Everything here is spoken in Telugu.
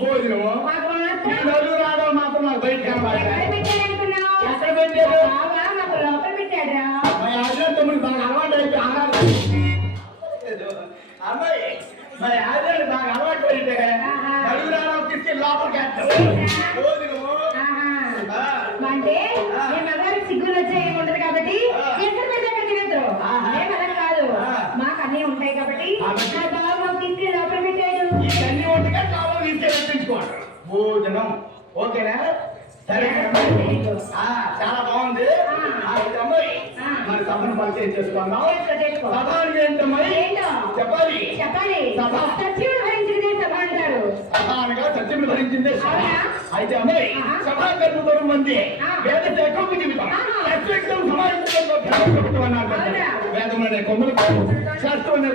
భోజనము నలుగురు రావడం మాత్రం నాకు బయట ఎక్కడ పెట్టాడురా. మా యాజమాన్యం తమ్ముడు బాగా అలవాటు అయిపోయి ఆడాలి. అమ్మాయి. మా యాజమాన్యం బాగా అలవాటు అయితే ఆహా. నలుగురు తీసుకెళ్ళి లోపలికి అంటే. మీ సిగ్గులు వచ్చాయి ఉండదు కాబట్టి. ఎక్కడ పెడితే అక్కడ తినద్దు. ఆహా. ఏం అలా కాదు. ఆ. మాకు అన్నీ ఉంటాయి కాబట్టి. నా బాబు తీసుకెళ్ళి లోపల పెట్టాడు తీసుకెళ్ళి రక్షించుకోండి భోజనం. ఓకేనా? సరే. చాలా బాగుంది. మరి సభను పరిచయం చేసుకుందాం. సభానికి ఏంటో చెప్పాలి చెప్పాలి సభ. సత్యుడు భరించిందే సభ అంటారు సభానగా సత్యం భరించిందే సభ. అయితే అమ్మాయి. సభా కర్మతోడు మంది. వేద శాఖకు జీవితం. సత్యం సమాజంలో ప్రభుత్వం అన్నారు అవునా? వేదం అనే కొమ్మలు శాస్త్రం అనే